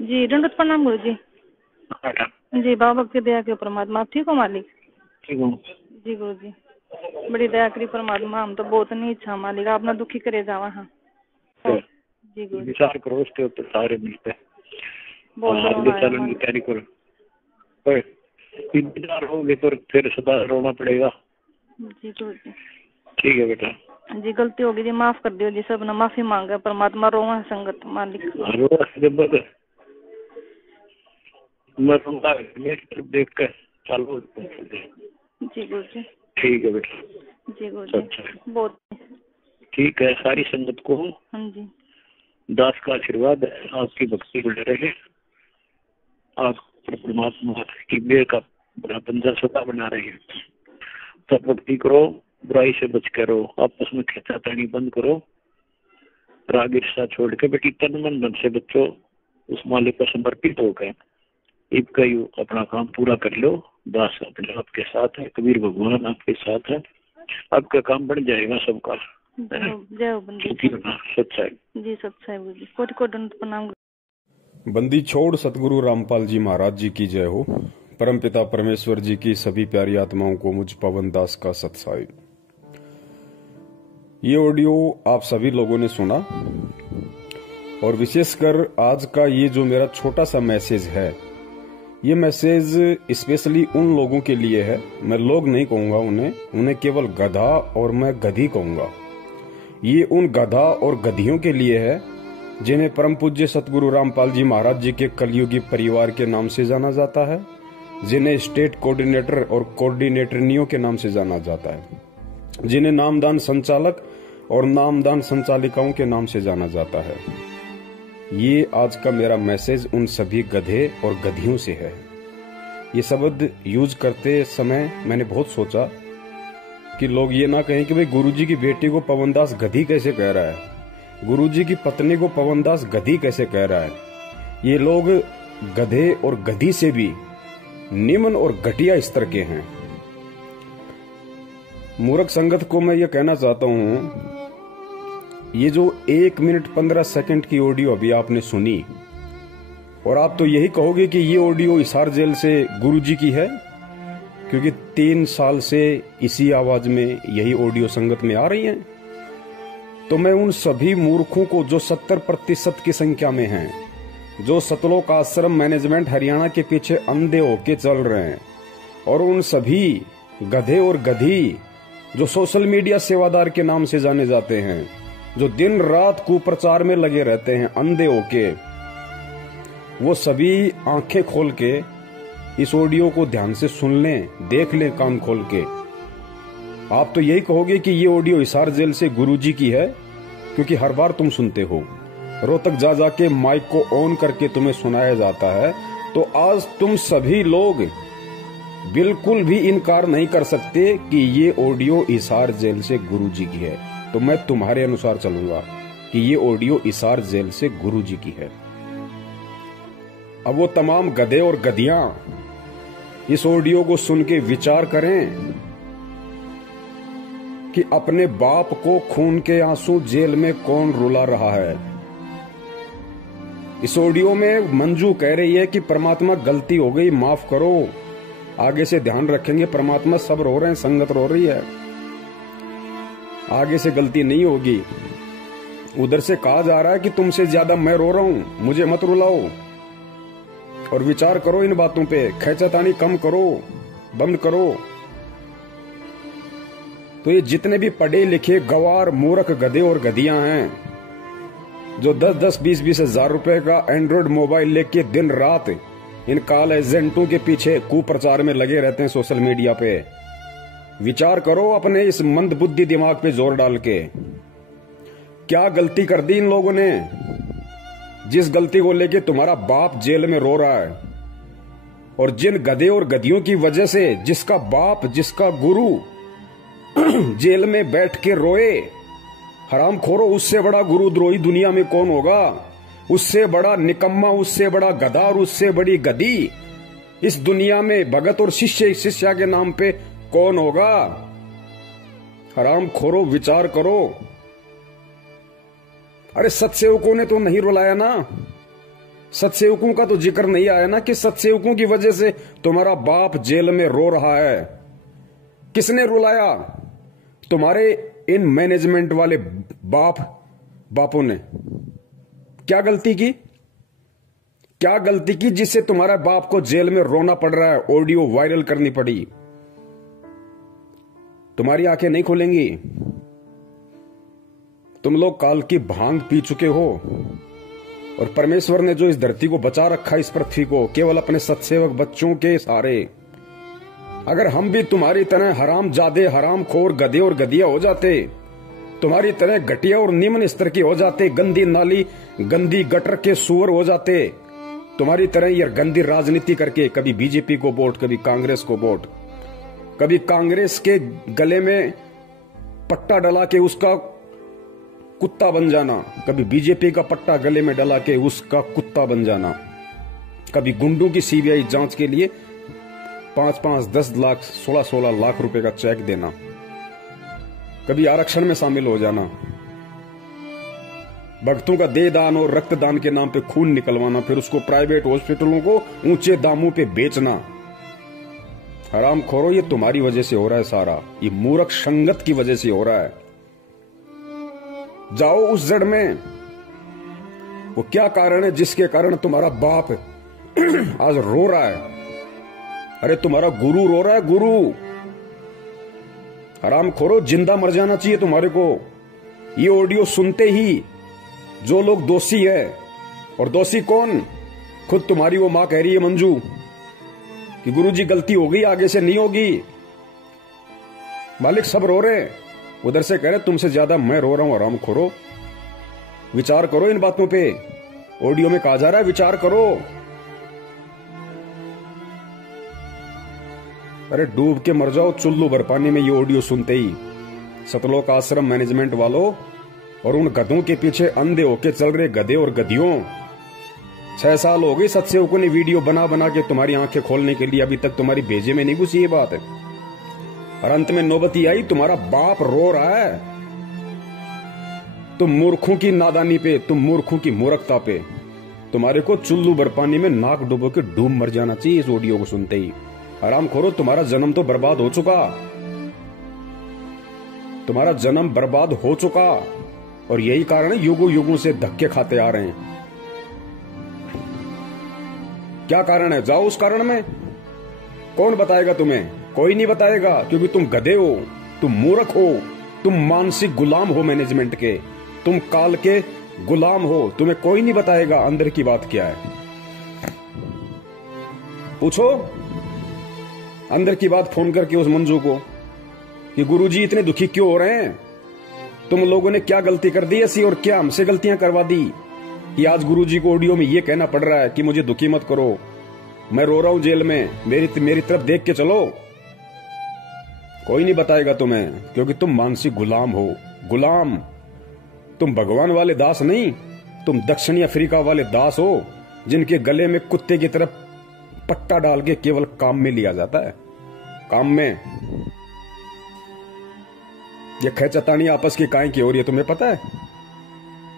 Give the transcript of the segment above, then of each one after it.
जी दंडवत प्रणाम गुरु जी। बेटा जी बाबा की दया के परमात्मा। आप ठीक हो मालिक? ठीक हूँ। जी गुरु जी बड़ी दया करी परमात्मा। हम तो बहुत नहीं इच्छा मालिक आपने दुखी करे जावा। हाँ जी गुरु जी विचार करो उसके ऊपर सारे मिलते बहुत आगे रोना आया चलने की तैयारी करो। पर इंतजार होगे तो फिर सदा रोना पड़ेगा। जी गुरु जी। ठीक है बेटा। जी गलती होगी जी माफ कर दियो जी। सब ने माफी मांगे परमात्मा। रोवा संगत मालिक। जब मैं रूंगा देख कर चालू। जी गुरु जी। ठीक है बेटा। जी गुरु जी बहुत ठीक है। सारी संगत को हाँ जी दास का आशीर्वाद है। आपकी भक्ति बढ़ रहे। आप परमात्मा की मेहर का बड़ा बंदा सदा बना रहे हैं। तब भक्ति करो, बुराई से बच करो, आपस में खींचातानी बंद करो, राग ईर्ष्या छोड़ के बेटी तन मन धन से बच्चों उस मालिक को समर्पित होकर इनका यू अपना काम पूरा कर लो। दास अपने आपके साथ है, कबीर भगवान आपके साथ है। आपका काम बढ़ जाएगा सबका। जय हो बंदी सच्चाई जी सच्चाई गुरु जी। कोटि कोटि दंडवत प्रणाम। बंदी छोड़ सतगुरु रामपाल जी महाराज जी की जय हो। परमपिता परमेश्वर जी की सभी प्यारी आत्माओं को मुझ पवन दास का सत्साई। ये ऑडियो आप सभी लोगों ने सुना और विशेषकर आज का ये जो मेरा छोटा सा मैसेज है, ये मैसेज स्पेशली उन लोगों के लिए है। मैं लोग नहीं कहूंगा उन्हें केवल गधा और मैं गधी कहूंगा। ये उन गधा और गधियों के लिए है जिन्हें परम पूज्य सतगुरु रामपाल जी महाराज जी के कलयुगी परिवार के नाम से जाना जाता है, जिन्हें स्टेट कोऑर्डिनेटर और कोऑर्डिनेटरनियों के नाम से जाना जाता है, जिन्हें नामदान संचालक और नामदान संचालिकाओं के नाम से जाना जाता है। ये आज का मेरा मैसेज उन सभी गधे और गधियों से है। ये शब्द यूज करते समय मैंने बहुत सोचा कि लोग ये ना कहें कि भाई गुरुजी की बेटी को पवनदास गधी कैसे कह रहा है, गुरुजी की पत्नी को पवनदास गधी कैसे कह रहा है। ये लोग गधे और गधी से भी निम्न और घटिया स्तर के हैं। मूर्ख संगत को मैं ये कहना चाहता हूं, ये जो 1 मिनट 15 सेकंड की ऑडियो अभी आपने सुनी और आप तो यही कहोगे कि ये ऑडियो हिसार जेल से गुरुजी की है, क्योंकि 3 साल से इसी आवाज में यही ऑडियो संगत में आ रही है। तो मैं उन सभी मूर्खों को जो 70% की संख्या में हैं, जो सतलोक आश्रम मैनेजमेंट हरियाणा के पीछे अंधे होके चल रहे हैं, और उन सभी गधे और गधी जो सोशल मीडिया सेवादार के नाम से जाने जाते हैं, जो दिन रात कुप्रचार में लगे रहते हैं अंधे होके, वो सभी आंखें खोल के इस ऑडियो को ध्यान से सुन लें, देख लें कान खोल के। आप तो यही कहोगे कि ये ऑडियो हिसार जेल से गुरुजी की है, क्योंकि हर बार तुम सुनते हो, रोहतक जा जाके माइक को ऑन करके तुम्हें सुनाया जाता है। तो आज तुम सभी लोग बिल्कुल भी इनकार नहीं कर सकते कि ये ऑडियो हिसार जेल से गुरुजी की है। तो मैं तुम्हारे अनुसार चलूंगा कि ये ऑडियो हिसार जेल से गुरुजी की है। अब वो तमाम गधे और गधियां इस ऑडियो को सुन के विचार करें कि अपने बाप को खून के आंसू जेल में कौन रुला रहा है। इस ऑडियो में मंजू कह रही है कि परमात्मा गलती हो गई, माफ करो, आगे से ध्यान रखेंगे। परमात्मा सब रो रहे हैं, संगत रो रही है, आगे से गलती नहीं होगी। उधर से कहा जा रहा है कि तुमसे ज्यादा मैं रो रहा हूं, मुझे मत रुलाओ। और विचार करो इन बातों पे, खैचतानी कम करो, बंद करो। तो ये जितने भी पढ़े लिखे गवार मूर्ख गधे और गधियां हैं, जो 10-10, 20-20 हजार रुपए का एंड्रॉइड मोबाइल लेके दिन रात इन काल एजेंटों के पीछे कुप्रचार में लगे रहते हैं सोशल मीडिया पे, विचार करो अपने इस मंद बुद्धि दिमाग पे जोर डाल के। क्या गलती कर दी इन लोगों ने, जिस गलती को लेके तुम्हारा बाप जेल में रो रहा है? और जिन गधे और गधियों की वजह से जिसका बाप, जिसका गुरु जेल में बैठ के रोए, हराम खोरो, उससे बड़ा गुरुद्रोही दुनिया में कौन होगा? उससे बड़ा निकम्मा, उससे बड़ा गधा और उससे बड़ी गधी इस दुनिया में भगत और शिष्या के नाम पे कौन होगा? हराम खोरो, विचार करो। अरे सत्सेवकों ने तो नहीं रुलाया ना, सत्सेवकों का तो जिक्र नहीं आया ना कि सत्सेवकों की वजह से तुम्हारा बाप जेल में रो रहा है। किसने रुलाया? तुम्हारे इन मैनेजमेंट वाले बापों ने। क्या गलती की? क्या गलती की जिससे तुम्हारा बाप को जेल में रोना पड़ रहा है, ऑडियो वायरल करनी पड़ी? तुम्हारी आंखें नहीं खुलेंगी। तुम लोग काल की भांग पी चुके हो और परमेश्वर ने जो इस धरती को बचा रखा, इस पृथ्वी को, केवल अपने सत्सेवक बच्चों के सहारे। अगर हम भी तुम्हारी तरह हराम जादे, हराम खोर, गधे और गधिया हो जाते, तुम्हारी तरह घटिया और निम्न स्तर के हो जाते, गंदी नाली, गंदी गटर के सुअर हो जाते, तुम्हारी तरह ये गंदी राजनीति करके कभी बीजेपी को वोट, कभी कांग्रेस को वोट, कभी कांग्रेस के गले में पट्टा डला के उसका कुत्ता बन जाना, कभी बीजेपी का पट्टा गले में डला के उसका कुत्ता बन जाना, कभी गुंडों की सीबीआई जांच के लिए 5-5, 10 लाख, 16-16 लाख रुपए का चेक देना, कभी आरक्षण में शामिल हो जाना, भक्तों का देह दान और रक्तदान के नाम पे खून निकलवाना, फिर उसको प्राइवेट हॉस्पिटलों को ऊंचे दामों पे बेचना। हराम खोरो, ये तुम्हारी वजह से हो रहा है सारा। ये मूर्ख संगत की वजह से हो रहा है। जाओ उस जड़ में, वो क्या कारण है जिसके कारण तुम्हारा बाप आज रो रहा है? अरे तुम्हारा गुरु रो रहा है, गुरु। हराम खोरो, जिंदा मर जाना चाहिए तुम्हारे को। ये ऑडियो सुनते ही जो लोग दोषी है, और दोषी कौन? खुद तुम्हारी वो मां कह रही है मंजू कि गुरुजी गलती हो गई, आगे से नहीं होगी। मालिक सब रो रहे, उधर से कह रहे तुमसे ज्यादा मैं रो रहा हूं। हराम खोरो, विचार करो इन बातों पे। ऑडियो में कहा जा रहा है विचार करो। अरे डूब के मर जाओ चुल्लू भर पानी में ये ऑडियो सुनते ही। सतलोक आश्रम मैनेजमेंट वालों और उन गधों के पीछे अंधे होके चल रहे गधे और गधियों, 6 साल हो गए सत्सेवकों ने वीडियो बना बना के तुम्हारी आंखें खोलने के लिए, अभी तक तुम्हारी भेजे में नहीं घुसी ये बात है। और अंत में नौबती आई, तुम्हारा बाप रो रहा है। तुम मूर्खों की नादानी पे, तुम मूर्खों की मूर्खता पे, तुम्हारे को चुल्लू भर पानी में नाक डुबो के डूब मर जाना चाहिए इस ऑडियो को सुनते ही। आराम खोरो, तुम्हारा जन्म तो बर्बाद हो चुका, तुम्हारा जन्म बर्बाद हो चुका। और यही कारण है युगों युगों से धक्के खाते आ रहे हैं। क्या कारण है? जाओ उस कारण में। कौन बताएगा तुम्हें? कोई नहीं बताएगा, क्योंकि तुम गधे हो, तुम मूर्ख हो, तुम मानसिक गुलाम हो मैनेजमेंट के, तुम काल के गुलाम हो। तुम्हें कोई नहीं बताएगा अंदर की बात क्या है। पूछो अंदर की बात फोन करके उस मंजू को कि गुरुजी इतने दुखी क्यों हो रहे हैं, तुम लोगों ने क्या गलती कर दी ऐसी, और क्या हमसे गलतियां करवा दी कि आज गुरुजी को ऑडियो में ये कहना पड़ रहा है कि मुझे दुखी मत करो, मैं रो रहा हूं जेल में, मेरी तरफ देख के चलो। कोई नहीं बताएगा तुम्हें, क्योंकि तुम मानसिक गुलाम हो। गुलाम, तुम भगवान वाले दास नहीं, तुम दक्षिणी अफ्रीका वाले दास हो, जिनके गले में कुत्ते की तरफ पट्टा डाल के केवल काम में लिया जाता है। काम में ये खैचतानी आपस की काहे की हो रही है तुम्हें पता है?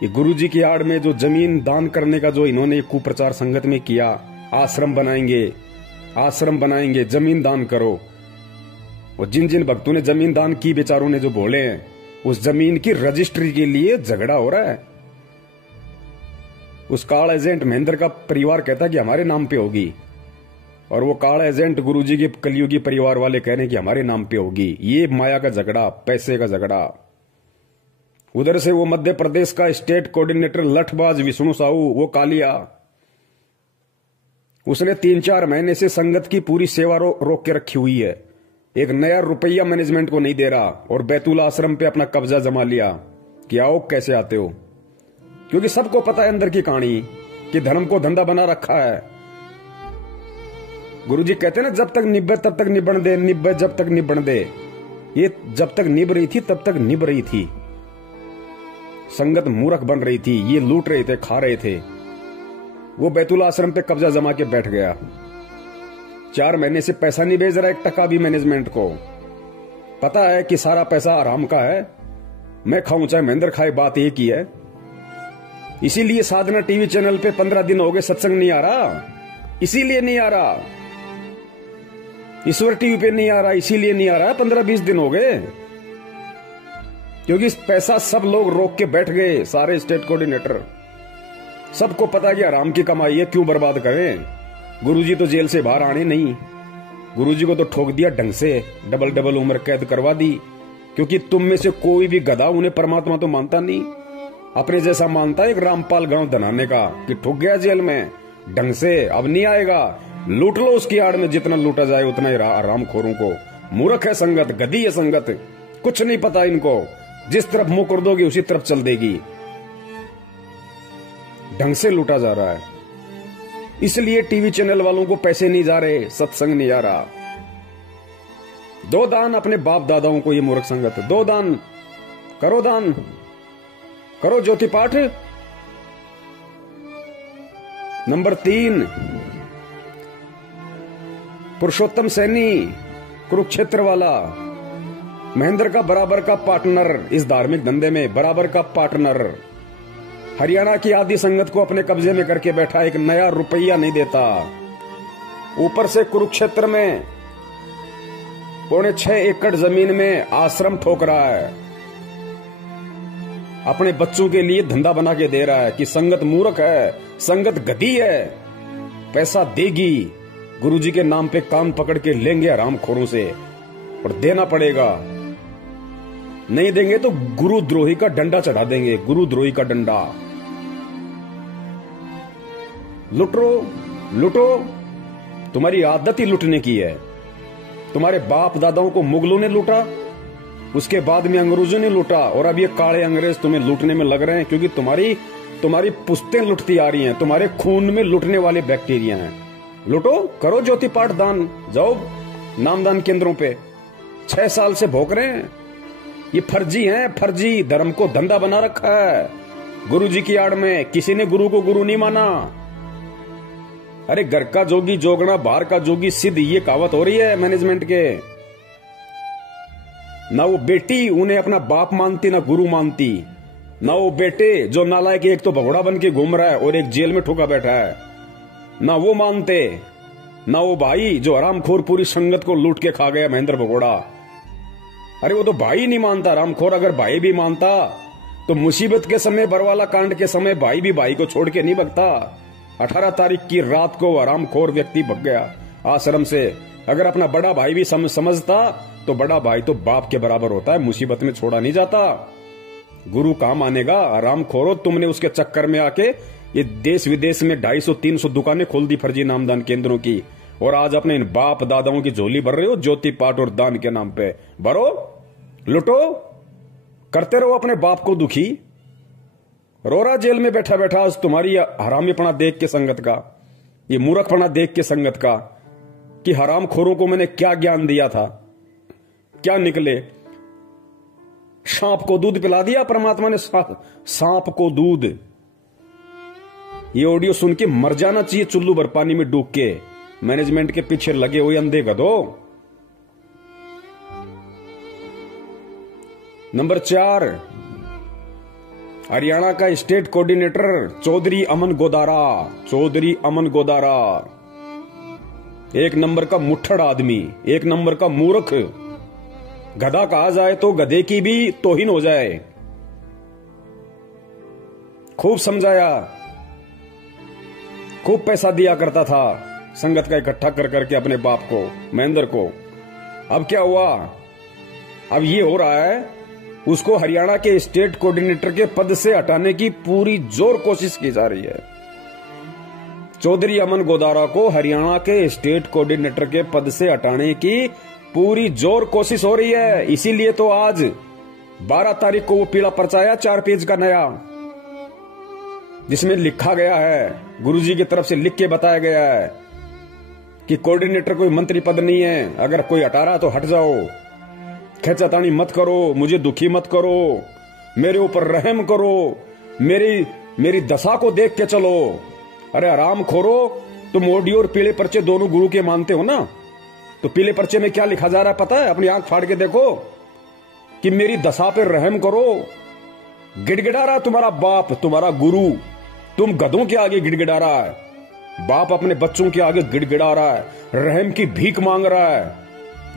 ये गुरुजी की आड़ में जो जमीन दान करने का जो इन्होंने कुप्रचार संगत में किया, आश्रम बनाएंगे, जमीन दान करो। और जिन जिन भक्तों ने जमीन दान की, बेचारों ने जो बोले हैं, उस जमीन की रजिस्ट्री के लिए झगड़ा हो रहा है। उस कार्ड एजेंट महेंद्र का परिवार कहता है कि हमारे नाम पे होगी, और वो कार्ड एजेंट गुरुजी के कलयुगी परिवार वाले कह रहे हैं कि हमारे नाम पे होगी। ये माया का झगड़ा, पैसे का झगड़ा। उधर से वो मध्य प्रदेश का स्टेट कोऑर्डिनेटर लठबाज विष्णु साहू, वो कालिया, उसने 3-4 महीने से संगत की पूरी सेवा रोक के रखी हुई है। एक नया रुपया मैनेजमेंट को नहीं दे रहा, और बैतूल आश्रम पे अपना कब्जा जमा लिया कि आओ कैसे आते हो। क्योंकि सबको पता है अंदर की कहानी कि धर्म को धंधा बना रखा है। गुरुजी कहते हैं ना, जब तक निब्बे तब तक निबण दे, निब्बे जब तक निबण दे। ये जब तक निभ रही थी तब तक निभ रही थी। संगत मूर्ख बन रही थी, ये लूट रहे थे, खा रहे थे। वो बैतूल आश्रम पे कब्जा जमा के बैठ गया। 4 महीने से पैसा नहीं भेज रहा 1 टका भी मैनेजमेंट को। पता है कि सारा पैसा आराम का है, मैं खाऊं चाहे महेंद्र खाए, बात एक ही है। इसीलिए साधना टीवी चैनल पे 15 दिन हो गए सत्संग नहीं आ रहा, इसीलिए नहीं आ रहा। ईश्वर टीवी पे नहीं आ रहा, इसीलिए नहीं आ रहा। 15-20 दिन हो गए, क्योंकि पैसा सब लोग रोक के बैठ गए, सारे स्टेट कोऑर्डिनेटर। सबको पता कि आराम की कमाई है, क्यों बर्बाद करें। गुरुजी तो जेल से बाहर आने नहीं, गुरुजी को तो ठोक दिया ढंग से, डबल उम्र कैद करवा दी। क्योंकि तुम में से कोई भी गधा उन्हें परमात्मा तो मानता नहीं, अपने जैसा मानता है एक रामपाल गांव धनाने का कि ठुक गया जेल में ढंग से, अब नहीं आएगा। लूट लो उसकी आड़ में, जितना लूटा जाए उतना ही रामखोरों को। मूर्ख है संगत, गधी है संगत, कुछ नहीं पता इनको। जिस तरफ मुंह कर दोगे उसी तरफ चल देगी। ढंग से लूटा जा रहा है, इसलिए टीवी चैनल वालों को पैसे नहीं जा रहे, सत्संग नहीं आ रहा। दो दान अपने बाप दादाओं को, ये मूर्ख संगत। दो दान करो, दान करो, ज्योति पाठ। नंबर 3, पुरुषोत्तम सैनी कुरुक्षेत्र वाला, महेंद्र का बराबर का पार्टनर इस धार्मिक धंधे में, बराबर का पार्टनर। हरियाणा की आदि संगत को अपने कब्जे में करके बैठा, एक नया रुपया नहीं देता। ऊपर से कुरुक्षेत्र में 6.25 एकड़ जमीन में आश्रम ठोक रहा है, अपने बच्चों के लिए धंधा बना के दे रहा है कि संगत मूर्ख है, संगत गधी है, पैसा देगी। गुरुजी के नाम पे कान पकड़ के लेंगे हरामखोरों से, और देना पड़ेगा। नहीं देंगे तो गुरुद्रोही का डंडा चढ़ा देंगे, गुरुद्रोही का डंडा। लुटो लुटो, तुम्हारी आदत ही लुटने की है। तुम्हारे बाप दादाओं को मुगलों ने लूटा, उसके बाद में अंग्रेजों ने लूटा, और अब ये काले अंग्रेज तुम्हें लूटने में लग रहे हैं, क्योंकि तुम्हारी पुश्तें लुटती आ रही हैं, तुम्हारे खून में लुटने वाले बैक्टीरिया हैं। लुटो, करो ज्योति पाठ दान, जाओ नामदान केंद्रों पे। 6 साल से भोग रहे हैं, ये फर्जी हैं, फर्जी धर्म को धंधा बना रखा है गुरुजी की आड़ में। किसी ने गुरु को गुरु नहीं माना। अरे घर का जोगी जोगना, बाहर का जोगी सिद्ध, ये कहावत हो रही है मैनेजमेंट के। ना वो बेटी उन्हें अपना बाप मानती, ना गुरु मानती। ना वो बेटे जो नालायक, एक तो भगोड़ा बन के घूम रहा है और एक जेल में ठुका बैठा है, ना वो मानते। ना वो भाई जो हरामखोर पूरी संगत को लूट के खा गया, महेंद्र भगोड़ा। अरे वो तो भाई नहीं मानता हरामखोर। अगर भाई भी मानता तो मुसीबत के समय, बरवाला कांड के समय भाई भी भाई को छोड़ के नहीं भगता। 18 तारीख की रात को हरामखोर व्यक्ति भग गया आश्रम से। अगर अपना बड़ा भाई भी समझता तो बड़ा भाई तो बाप के बराबर होता है, मुसीबत में छोड़ा नहीं जाता। गुरु कहां मानेगा? हरामखोरो, तुमने उसके चक्कर में आके ये देश विदेश में 250-300 दुकानें खोल दी फर्जी नामदान केंद्रों की, और आज अपने इन बाप दादाओं की झोली भर रहे हो ज्योति पाठ और दान के नाम पे। भरो, लुटो, करते रहो अपने बाप को दुखी। रोरा जेल में बैठा बैठा आज तुम्हारी हरामीपना देख के संगत का, ये मूर्खपना देख के संगत का, कि हरामखोरों को मैंने क्या ज्ञान दिया था, क्या निकले। सांप को दूध पिला दिया परमात्मा ने, सांप को दूध। ये ऑडियो सुन के मर जाना चाहिए चुल्लू भर पानी में डूब के, मैनेजमेंट के पीछे लगे हुए अंधे गधो। नंबर 4, हरियाणा का स्टेट कोऑर्डिनेटर चौधरी अमन गोदारा। चौधरी अमन गोदारा एक नंबर का मुठ्ठड़ आदमी, एक नंबर का मूर्ख। गधा कहा जाए तो गधे की भी तौहीन हो जाए। खूब समझाया, खूब पैसा दिया करता था संगत का इकट्ठा कर करके अपने बाप को, महेंद्र को। अब क्या हुआ? अब ये हो रहा है, उसको हरियाणा के स्टेट कोऑर्डिनेटर के पद से हटाने की पूरी जोर कोशिश की जा रही है। चौधरी अमन गोदारा को हरियाणा के स्टेट कोऑर्डिनेटर के पद से हटाने की पूरी जोर कोशिश हो रही है। इसीलिए तो आज 12 तारीख को वो पीला पर्चा आया 4 पेज का नया, जिसमें लिखा गया है, गुरुजी की तरफ से लिख के बताया गया है कि कोऑर्डिनेटर कोई मंत्री पद नहीं है, अगर कोई हटा रहा तो हट जाओ, खेचातानी मत करो, मुझे दुखी मत करो, मेरे ऊपर रहम करो, मेरी दशा को देख के चलो। अरे आराम खोरो, तुम ऑडियो और पीले पर्चे दोनों गुरु के मानते हो ना, तो पीले पर्चे में क्या लिखा जा रहा है पता है? अपनी आंख फाड़ के देखो कि मेरी दशा पे रहम करो। गिड़गिड़ा रहा तुम्हारा बाप, तुम्हारा गुरु, तुम गधों के आगे गिड़गिड़ा रहा है, बाप अपने बच्चों के आगे गिड़गिड़ा रहा है, रहम की भीख मांग रहा है,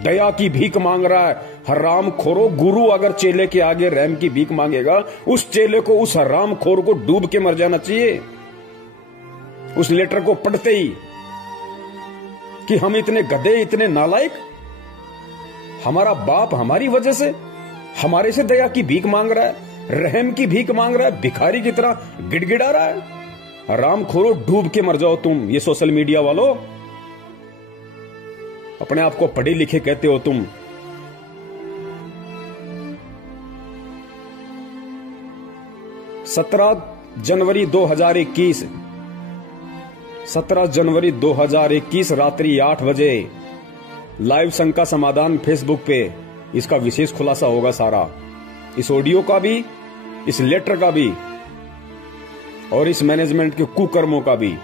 दया की भीख मांग रहा है। हराम खोरो, गुरु अगर चेले के आगे रहम की भीख मांगेगा, उस चेले को, उस हराम खोर को डूब के मर जाना चाहिए उस लेटर को पढ़ते ही, कि हम इतने गधे, इतने नालायक, हमारा बाप हमारी वजह से हमारे से दया की भीख मांग रहा है, रहम की भीख मांग रहा है, भिखारी की तरह गिड़गिड़ा रहा है। हराम खोरो, डूब के मर जाओ तुम। ये सोशल मीडिया वालों, अपने आप को पढ़े लिखे कहते हो तुम। जनवरी 2021 रात्रि 8 बजे लाइव संघ का समाधान फेसबुक पे इसका विशेष खुलासा होगा सारा, इस ऑडियो का भी, इस लेटर का भी और इस मैनेजमेंट के कुकर्मों का भी।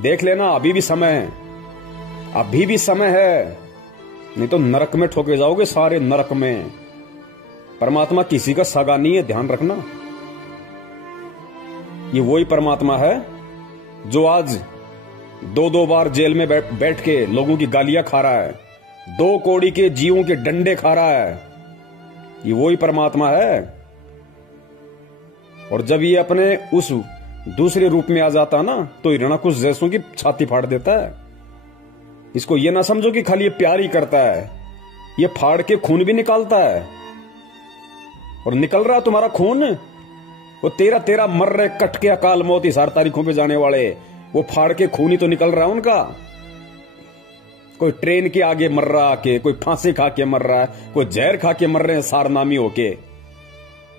देख लेना, अभी भी समय है, अभी भी समय है, नहीं तो नरक में ठोके जाओगे, सारे नरक में। परमात्मा किसी का सगा नहीं है, ध्यान रखना। ये वही परमात्मा है जो आज 2-2 बार जेल में बैठ के लोगों की गालियां खा रहा है, 2 कौड़ी के जीवों के डंडे खा रहा है। ये वही परमात्मा है। और जब ये अपने उस दूसरे रूप में आ जाता ना, तो हिरणाकुश जैसों की छाती फाड़ देता है। इसको ये ना समझो कि खाली ये प्यार ही करता है, ये फाड़ के खून भी निकालता है। और निकल रहा तुम्हारा खून, वो 13 मर रहे कट के अकाल मौत इस 8 तारीखों पे जाने वाले, वो फाड़ के खून ही तो निकल रहा है उनका। कोई ट्रेन के आगे मर रहा के, कोई फांसी खा के मर रहा है, कोई जहर खा के मर रहे हैं सारनामी होके।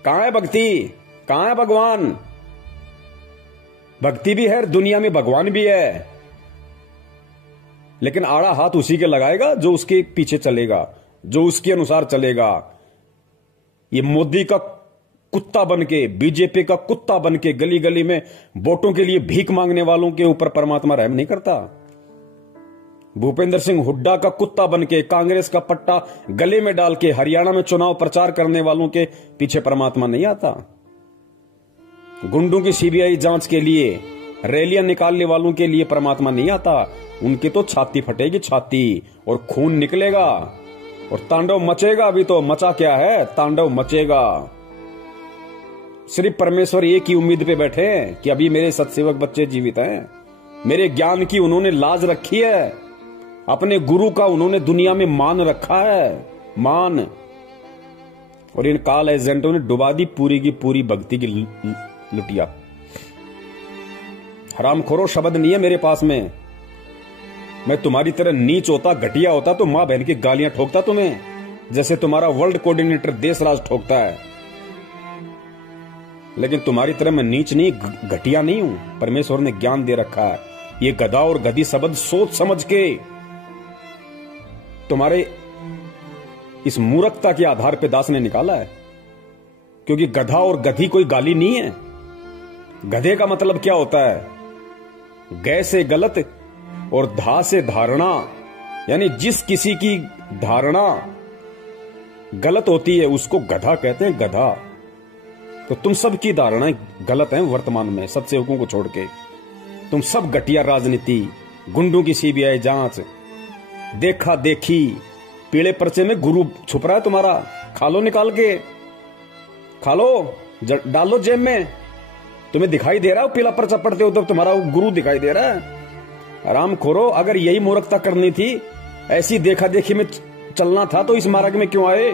कहां है भक्ति, कहां है भगवान? भक्ति भी है, दुनिया में भगवान भी है, लेकिन आड़ा हाथ उसी के लगाएगा जो उसके पीछे चलेगा, जो उसके अनुसार चलेगा। ये मोदी का कुत्ता बनके, बीजेपी का कुत्ता बनके गली गली में वोटों के लिए भीख मांगने वालों के ऊपर परमात्मा रहम नहीं करता। भूपेंद्र सिंह हुड्डा का कुत्ता बनके, कांग्रेस का पट्टा गले में डाल के हरियाणा में चुनाव प्रचार करने वालों के पीछे परमात्मा नहीं आता। गुंडों की सीबीआई जांच के लिए रैलियां निकालने वालों के लिए परमात्मा नहीं आता। उनकी तो छाती फटेगी, छाती, और खून निकलेगा और तांडव मचेगा। अभी तो मचा क्या है, तांडव मचेगा। सिर्फ परमेश्वर एक ही उम्मीद पे बैठे हैं कि अभी मेरे सत्सेवक बच्चे जीवित हैं, मेरे ज्ञान की उन्होंने लाज रखी है, अपने गुरु का उन्होंने दुनिया में मान रखा है, मान। और इन काल एजेंटों ने डुबा दी पूरी की पूरी भक्ति की लुटिया। हरामखोरो शब्द नहीं है मेरे पास में। मैं तुम्हारी तरह नीच होता, घटिया होता तो मां बहन की गालियां ठोकता तुम्हें, जैसे तुम्हारा वर्ल्ड कोऑर्डिनेटर देशराज ठोकता है। लेकिन तुम्हारी तरह मैं नीच नहीं, घटिया नहीं हूं। परमेश्वर ने ज्ञान दे रखा है। ये गधा और गधी शब्द सोच समझ के तुम्हारे इस मूर्खता के आधार पे दास ने निकाला है। क्योंकि गधा और गधी कोई गाली नहीं है। गधे का मतलब क्या होता है? गै से गलत और धा से धारणा, यानी जिस किसी की धारणा गलत होती है उसको गधा कहते हैं, गधा। तो तुम सब की धारणाएं गलत हैं वर्तमान में, सत्सेवकों को छोड़ के। तुम सब घटिया राजनीति, गुंडों की सीबीआई जांच, देखा देखी, पीले पर्चे में गुरु छुप रहा है तुम्हारा। खा लो, निकाल के खा लो, डालो जेब में। तुम्हें दिखाई दे रहा है पीला पर्चा पढ़ते हो तब तुम्हारा गुरु दिखाई दे रहा है। आराम खोरो, अगर यही मूर्खता करनी थी, ऐसी देखा देखी में चलना था, तो इस मार्ग में क्यों आए?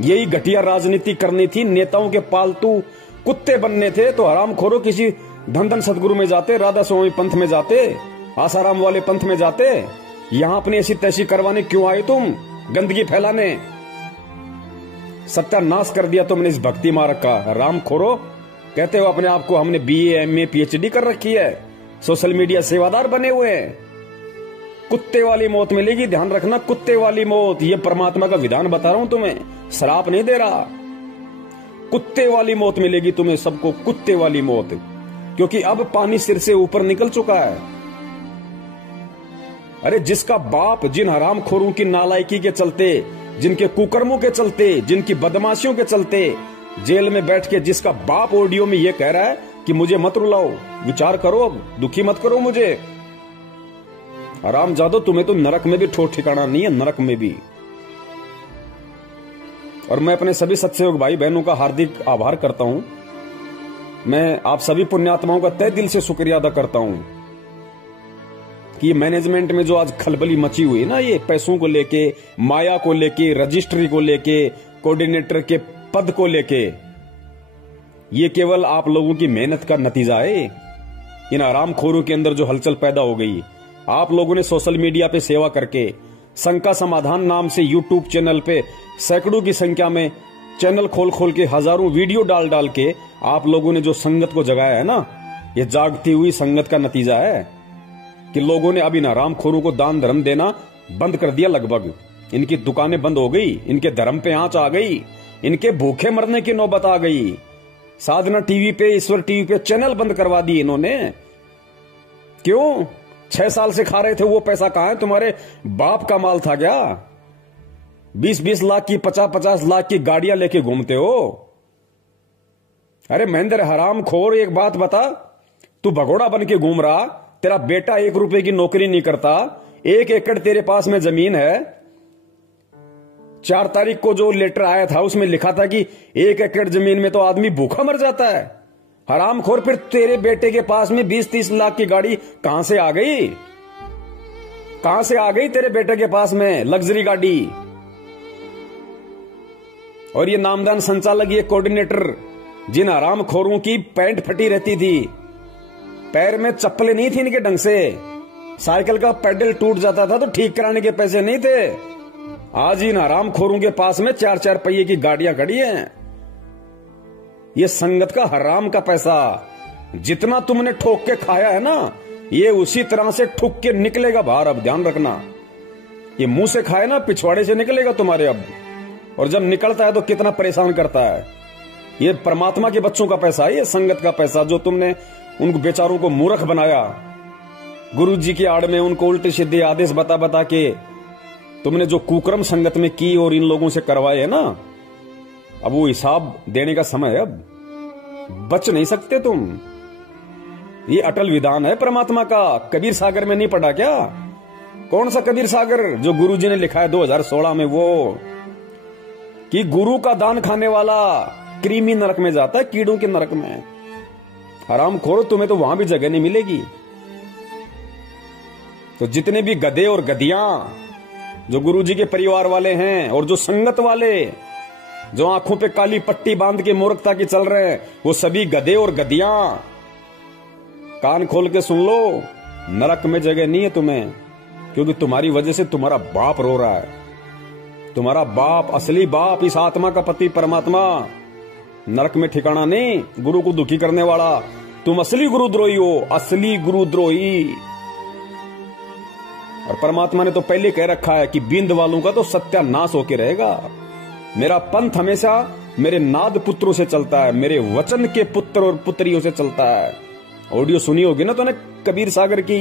यही घटिया राजनीति करनी थी, नेताओं के पालतू कुत्ते बनने थे, तो हराम खोरो किसी धन सदगुरु में जाते, राधा स्वामी पंथ में जाते, आसाराम वाले पंथ में जाते। यहां अपनी ऐसी तैसी करवाने क्यों आए तुम? गंदगी फैलाने। सत्यानाश कर दिया तुमने इस भक्ति मार्ग का। हराम खोरो, कहते हो अपने आप को हमने BA MA PhD कर रखी है, सोशल मीडिया सेवादार बने हुए हैं। कुत्ते वाली मौत मिलेगी, ध्यान रखना, कुत्ते वाली मौत। ये परमात्मा का विधान बता रहा हूं तुम्हें, श्राप नहीं दे रहा। कुत्ते वाली मौत मिलेगी तुम्हें सबको, कुत्ते वाली मौत। क्योंकि अब पानी सिर से ऊपर निकल चुका है। अरे जिसका बाप जिन हरामखोरों की नालायकी के चलते, जिनके कुकर्मों के चलते, जिनकी बदमाशियों के चलते जेल में बैठ के जिसका बाप ऑडियो में ये कह रहा है कि मुझे मत रुलाओ, विचार करो, अब दुखी मत करो मुझे। हरामजादो, तुम्हें तो नरक में भी ठोर ठिकाना नहीं है, नरक में भी। और मैं अपने सभी सत्संग भाई बहनों का हार्दिक आभार करता हूं। मैं आप सभी पुण्यात्माओं का तहे दिल से शुक्रिया अदा करता हूं कि मैनेजमेंट में जो आज खलबली मची हुई है ना, ये पैसों को लेके, माया को लेके, रजिस्ट्री को लेके, कोऑर्डिनेटर के पद को लेके, ये केवल आप लोगों की मेहनत का नतीजा है। इन आरामखोरों के अंदर जो हलचल पैदा हो गई, आप लोगों ने सोशल मीडिया पे सेवा करके, शंका समाधान नाम से यूट्यूब चैनल पे सैकड़ों की संख्या में चैनल खोल खोल के, हजारों वीडियो डाल डाल के आप लोगों ने जो संगत को जगाया है ना, ये जागती हुई संगत का नतीजा है कि लोगों ने अब इन हरामखोरों को दान धर्म देना बंद कर दिया। लगभग इनकी दुकानें बंद हो गई, इनके धर्म पे आंच आ गई, इनके भूखे मरने की नौबत आ गई। साधना टीवी पे, ईश्वर टीवी पे चैनल बंद करवा दिए इन्होंने। क्यों? 6 साल से खा रहे थे वो पैसा कहां है? तुम्हारे बाप का माल था क्या? 20-20 लाख की, 50-50 लाख की गाड़ियां लेके घूमते हो। अरे महेंद्र हरामखोर, एक बात बता, तू भगोड़ा बन के घूम रहा, तेरा बेटा 1 रुपए की नौकरी नहीं करता, 1 एकड़ तेरे पास में जमीन है। 4 तारीख को जो लेटर आया था उसमें लिखा था कि 1 एकड़ जमीन में तो आदमी भूखा मर जाता है। हरामखोर, फिर तेरे बेटे के पास में 20-30 लाख की गाड़ी कहां से आ गई? कहां से आ गई तेरे बेटे के पास में लग्जरी गाड़ी? और ये नामदान संचालक, ये कोऑर्डिनेटर, जिन हरामखोरों की पैंट फटी रहती थी, पैर में चप्पलें नहीं थी इनके ढंग से, साइकिल का पेडल टूट जाता था तो ठीक कराने के पैसे नहीं थे, आज इन हरामखोरों के पास में 4-4 पहिए की गाड़ियां खड़ी हैं। ये संगत का हराम का पैसा जितना तुमने ठोक के खाया है ना, ये उसी तरह से ठुक के निकलेगा बाहर। अब ध्यान रखना, ये मुंह से खाए ना, पिछवाड़े से निकलेगा तुम्हारे अब। और जब निकलता है तो कितना परेशान करता है। ये परमात्मा के बच्चों का पैसा है, ये संगत का पैसा, जो तुमने उनको बेचारों को मूर्ख बनाया, गुरु जी की आड़ में उनको उल्टे सीधे आदेश बता बता के तुमने जो कुकर्म संगत में की और इन लोगों से करवाए है ना, अब वो हिसाब देने का समय है। अब बच नहीं सकते तुम। ये अटल विधान है परमात्मा का। कबीर सागर में नहीं पढ़ा क्या? कौन सा कबीर सागर जो गुरु जी ने लिखा है 2016 में, वो कि गुरु का दान खाने वाला कृमि नरक में जाता है, कीड़ों के नरक में। हरामखोरो, तुम्हें तो वहां भी जगह नहीं मिलेगी। तो जितने भी गधे और गधियां जो गुरु जी के परिवार वाले हैं और जो संगत वाले जो आंखों पे काली पट्टी बांध के मूर्खता की चल रहे हैं, वो सभी गधे और गधियां कान खोल के सुन लो, नरक में जगह नहीं है तुम्हें। क्योंकि तुम्हारी वजह से तुम्हारा बाप रो रहा है। तुम्हारा बाप, असली बाप, इस आत्मा का पति परमात्मा, नरक में ठिकाना नहीं। गुरु को दुखी करने वाला तुम असली गुरुद्रोही हो, असली गुरुद्रोही। और परमात्मा ने तो पहले कह रखा है कि बिंद वालों का तो सत्यानाश होके रहेगा। मेरा पंथ हमेशा मेरे नाद पुत्रों से चलता है, मेरे वचन के पुत्र और पुत्रियों से चलता है। ऑडियो सुनी होगी ना तूने कबीर सागर की,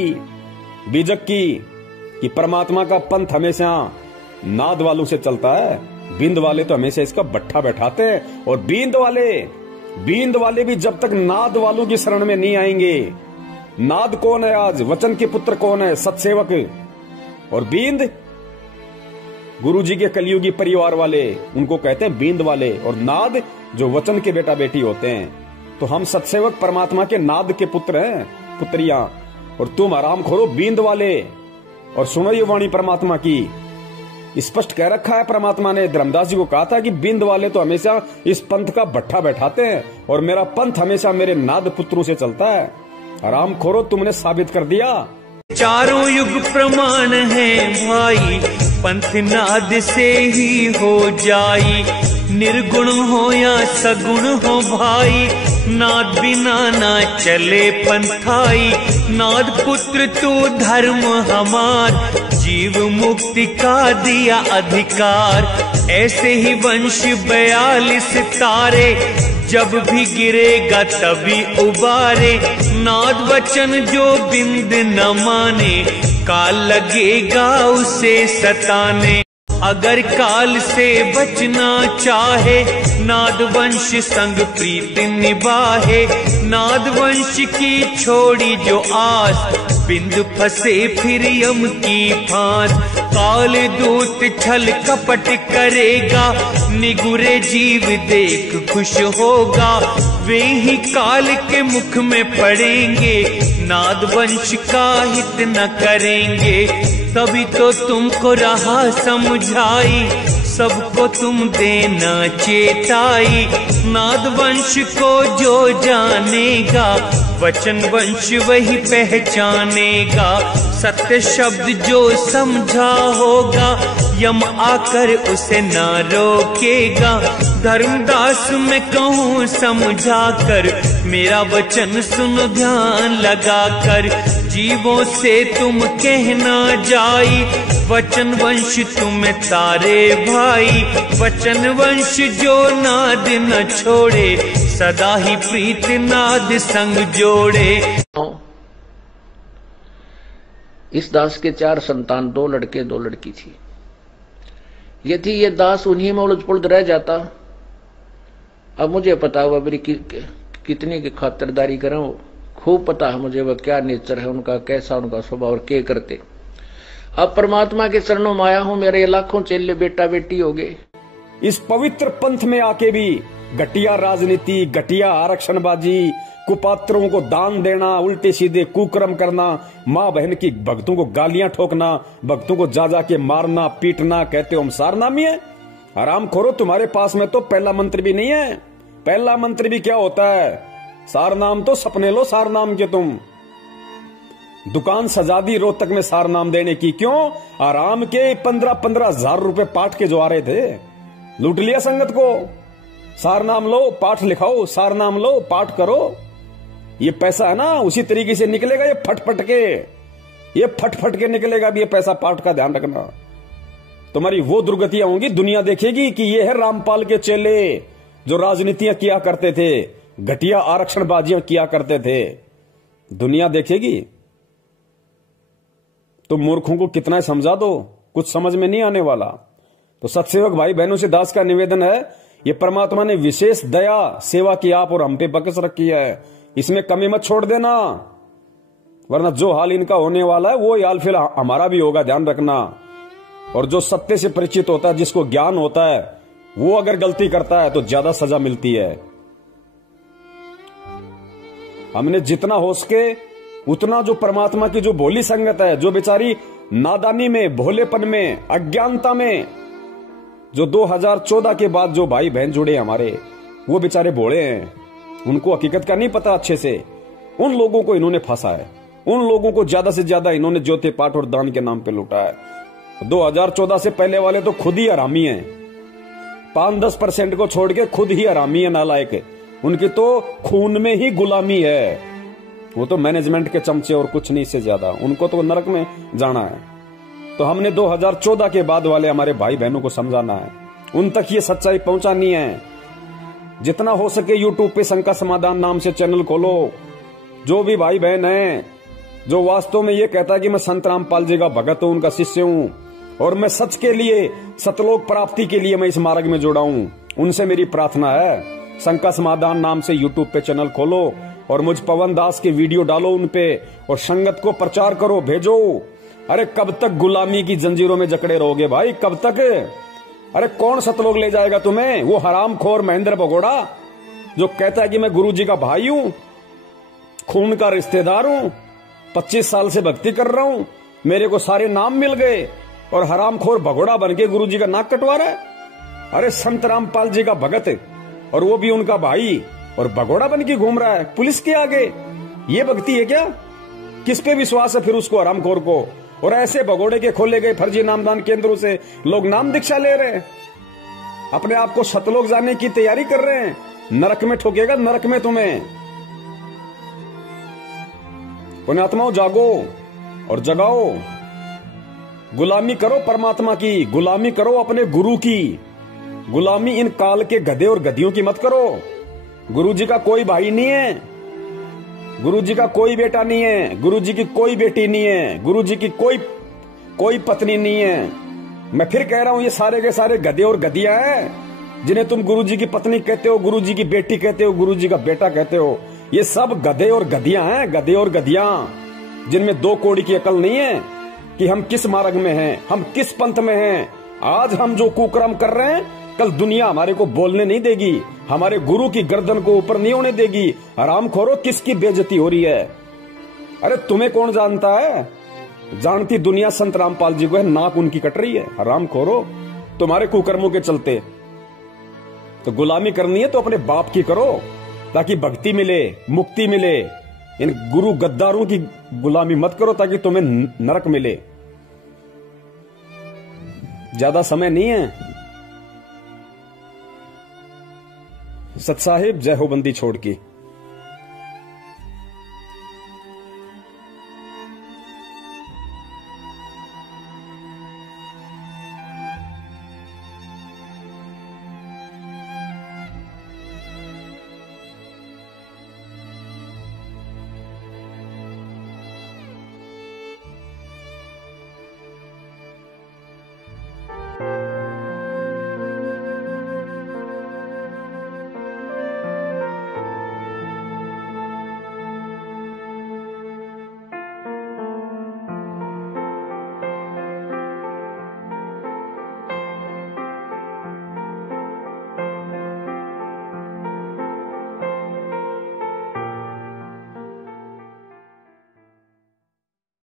बीजक की, कि परमात्मा का पंथ हमेशा नाद वालों से चलता है। बिंद वाले तो हमेशा इसका बट्ठा बैठाते हैं। और बिंद वाले भी जब तक नाद वालों की शरण में नहीं आएंगे। नाद कौन है आज? वचन के पुत्र कौन है? सत्सेवक। और बिंद गुरु जी के कलियुगी परिवार वाले, उनको कहते हैं बिंद वाले। और नाद जो वचन के बेटा बेटी होते हैं। तो हम सत्सेवक परमात्मा के नाद के पुत्र हैं, पुत्रियां। और तुम आराम खोरो बिंद वाले। और सुनो ये वाणी परमात्मा की, स्पष्ट कह रखा है परमात्मा ने। धर्मदास जी को कहा था कि बिंद वाले तो हमेशा इस पंथ का भट्ठा बैठाते हैं और मेरा पंथ हमेशा मेरे नाद पुत्रों से चलता है। आराम खोरो, तुमने साबित कर दिया। चारों युग प्रमाण है भाई, पंथ नाद से ही हो जाई। निर्गुण हो या सगुण हो भाई, नाद बिना ना चले पंथाई। नाद पुत्र तू धर्म हमार, जीव मुक्ति का दिया अधिकार। ऐसे ही वंश 42 तारे, जब भी गिरेगा तभी उबारे। नाद वचन जो बिंद न माने, काल लगेगा उसे सताने। अगर काल से बचना चाहे नादवंश संग प्रीत निभाहे। नादवंश की छोड़ी जो आस बिंदु फंसे फिर यम की फांस। काल दूत छल कपट करेगा निगुरे जीव देख खुश होगा। वे ही काल के मुख में पड़ेंगे नादवंश का हित न करेंगे। तभी तो तुमको रहा समझाई सबको तुम देना चेताई। नादवंश को जो जानेगा वचन वंश वही पहचानेगा। सत्य शब्द जो समझा होगा यम आकर उसे ना रोकेगा। धर्मदास मैं कहूँ समझा कर मेरा वचन सुन ध्यान लगा कर। जीवों से तुम कहना जाई वचन वंश तुम्हें तारे भाई। वचन वंश जो नाद न छोड़े सदा ही प्रीत नाद संग जोड़े। इस दास के 4 संतान, 2 लड़के 2 लड़की थी। यदि ये दास उन्हीं में उलझ पुलझ रह जाता। अब मुझे पता हुआ मेरी कितनी की खातिरदारी करें, खूब पता है मुझे वह क्या नेचर है उनका, कैसा उनका स्वभाव और क्या करते। अब परमात्मा के चरणों में आया हूं, मेरे लाखों चेले बेटा बेटी हो गए। इस पवित्र पंथ में आके भी घटिया राजनीति, घटिया आरक्षणबाजी, कुपात्रों को दान देना, उल्टे सीधे कुकर्म करना, माँ बहन की भक्तों को गालियां ठोकना, भक्तों को जा के मारना पीटना, कहते हो हम सारनामी है। आराम खोरो, तुम्हारे पास में तो पहला मंत्र भी नहीं है। पहला मंत्र भी क्या होता है? सारनाम तो सपने लो सारनाम के तुम। दुकान सजा दी रोहतक में सारनाम देने की, क्यों? आराम के 15-15 हजार रुपए पाठ के जो आ रहे थे, लूट लिया संगत को। सारनाम लो, पाठ लिखाओ, सारनाम लो, पाठ करो। ये पैसा है ना उसी तरीके से निकलेगा, ये फट के निकलेगा भी ये पैसा। पाठ का ध्यान रखना, तुम्हारी वो दुर्गतियां होंगी, दुनिया देखेगी कि ये है रामपाल के चेले जो राजनीतियां किया करते थे, घटिया आरक्षणबाजियां किया करते थे। दुनिया देखेगी। तो मूर्खों को कितना समझा दो, कुछ समझ में नहीं आने वाला। तो सत्सेवक भाई बहनों से दास का निवेदन है, ये परमात्मा ने विशेष दया सेवा की आप और हम पे बकस रखी है, इसमें कमी मत छोड़ देना, वरना जो हाल इनका होने वाला है वो हाल फिर हमारा भी होगा, ध्यान रखना। और जो सत्य से परिचित होता है, जिसको ज्ञान होता है, वो अगर गलती करता है तो ज्यादा सजा मिलती है। हमने जितना हो सके उतना जो परमात्मा की जो भोली संगत है, जो बेचारी नादानी में, भोलेपन में, अज्ञानता में, जो 2014 के बाद जो भाई बहन जुड़े हमारे, वो बेचारे भोले हैं, उनको हकीकत का नहीं पता अच्छे से। उन लोगों को इन्होंने फंसा है, उन लोगों को ज्यादा से ज्यादा इन्होंने ज्योति पाठ और दान के नाम पे लूटा है। 2014 से पहले वाले तो खुद ही हरामी हैं, 5-10% को छोड़ के खुद ही हरामी है, नालायक। उनकी तो खून में ही गुलामी है, वो तो मैनेजमेंट के चमचे और कुछ नहीं, इससे ज्यादा उनको तो नरक में जाना है। तो हमने 2014 के बाद वाले हमारे भाई बहनों को समझाना है, उन तक ये सच्चाई पहुंचानी है। जितना हो सके यूट्यूब पे शंका समाधान नाम से चैनल खोलो। जो भी भाई बहन है जो वास्तव में ये कहता है कि मैं संत रामपाल जी का भगत हूं, उनका शिष्य हूं, और मैं सच के लिए, सतलोक प्राप्ति के लिए मैं इस मार्ग में जुड़ा हूं, उनसे मेरी प्रार्थना है, शंका समाधान नाम से यूट्यूब पे चैनल खोलो और मुझ पवन दास के वीडियो डालो उन पे, और संगत को प्रचार करो, भेजो। अरे कब तक गुलामी की जंजीरों में जकड़े रहोगे भाई, कब तक? अरे कौन सतलोक ले जाएगा तुम्हें? वो हरामखोर महेंद्र भगोड़ा जो कहता है कि मैं गुरु जी का भाई हूं, खून का रिश्तेदार हूं, 25 साल से भक्ति कर रहा हूं, मेरे को सारे नाम मिल गए, और हरामखोर भगोड़ा बन के गुरु जी का नाक कटवा रहा है। अरे संत रामपाल जी का भगत, और वो भी उनका भाई, और भगोड़ा बन के घूम रहा है पुलिस के आगे। ये भक्ति है क्या? किस पे विश्वास है फिर उसको, हरामखोर को? और ऐसे भगोड़े के खोले गए फर्जी नामदान केंद्रों से लोग नाम दीक्षा ले रहे हैं, अपने आप को सतलोक जाने की तैयारी कर रहे हैं। नरक में ठोकेगा, नरक में तुम्हें। पुण्यात्माओं, जागो और जगाओ। गुलामी करो परमात्मा की, गुलामी करो अपने गुरु की, गुलामी इन काल के गधे और गधियों की मत करो। गुरु जी का कोई भाई नहीं है, गुरु जी का कोई बेटा नहीं है, गुरु जी की कोई बेटी नहीं है, गुरु जी की कोई पत्नी नहीं है। मैं फिर कह रहा हूं, ये सारे के सारे गधे और गधियां हैं जिन्हें तुम गुरुजी की पत्नी कहते हो, गुरुजी की बेटी कहते हो, गुरुजी का बेटा कहते हो। ये सब गधे और गधियां हैं, गधे और गधियां, जिनमें 2 कौड़ी की अकल नहीं है कि हम किस मार्ग में हैं, हम किस पंथ में हैं। आज हम जो कुकर्म कर रहे हैं, कल दुनिया हमारे को बोलने नहीं देगी, हमारे गुरु की गर्दन को ऊपर नहीं होने देगी। आराम खोरो, किसकी बेइज्जती हो रही है? अरे तुम्हें कौन जानता है? जानती दुनिया संत रामपाल जी को है, नाक उनकी कट रही है। आराम खोरो, तुम्हारे कुकर्मों के चलते। तो गुलामी करनी है तो अपने बाप की करो, ताकि भक्ति मिले, मुक्ति मिले। इन गुरु गद्दारों की गुलामी मत करो ताकि तुम्हें नरक मिले। ज्यादा समय नहीं है। सत साहिब, जय हो बंदी छोड़ की।